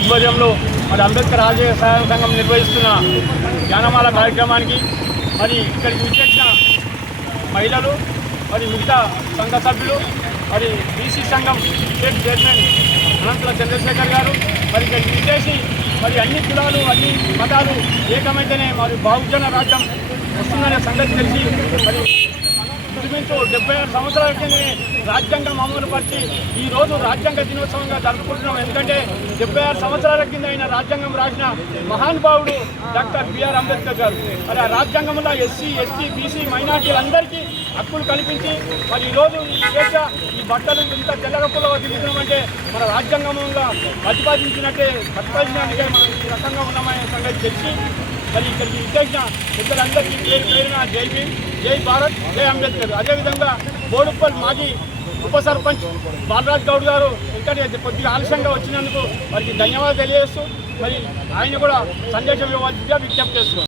ఆధ్వర్యంలో మరి అంబేద్కర్ రాజకీయ సహాయ సంఘం నిర్వహిస్తున్న జ్ఞానమాల కార్యక్రమానికి మరి ఇక్కడికి విచ్చేసిన మహిళలు మరి మిగతా సంఘ సభ్యులు మరి బీసీ సంఘం స్టేట్ చైర్మన్ అనంతుల చంద్రశేఖర్ గారు మరి విదేశీ మరి అన్ని కులాలు అన్ని మతాలు ఏకమైతేనే మరి బహుజన రాజ్యం వస్తుందనే సంగతి తెలిసి మరి ఇంచుమించు డెబ్బై ఆరు సంవత్సరాల కిందనే రాజ్యాంగం అమలు పరిచి ఈ రోజు రాజ్యాంగ దినోత్సవంగా జరుపుకుంటున్నాం. ఎందుకంటే డెబ్బై ఆరు సంవత్సరాల కింద ఆయన రాజ్యాంగం రాసిన మహానుభావుడు డాక్టర్ బిఆర్ అంబేద్కర్ గారు. మరి ఆ రాజ్యాంగంలో ఎస్సీ ఎస్టీ బీసీ మైనార్టీలందరికీ హక్కులు కల్పించి మరి ఈరోజు రోజు ఈ దేశ ఈ బట్టలు ఇంత తెల్లగప్పులో తిరుగుతున్నామంటే మన రాజ్యాంగంగా ప్రతిపాదించినట్టే ప్రతిపాదించినట్టుగా మనం ఈ రకంగా ఉన్నామనే సంగతి తెలిసి మరి ఇక్కడికి ఉద్దేశం ఇద్దరందరికీ పేరు పేరున జై భీమ్ జై భారత్ జై అంబేద్కర్. అదేవిధంగా బోడుప్పల్ మాజీ ఉప సర్పంచ్ బాలరాజ్ గౌడ్ గారు ఇక్కడ కొద్దిగా ఆలస్యంగా వచ్చినందుకు వారికి ధన్యవాదాలు తెలియజేస్తూ మరి ఆయన కూడా సందేశం ఇవ్వాల్సిందిగా విజ్ఞప్తి చేస్తున్నాం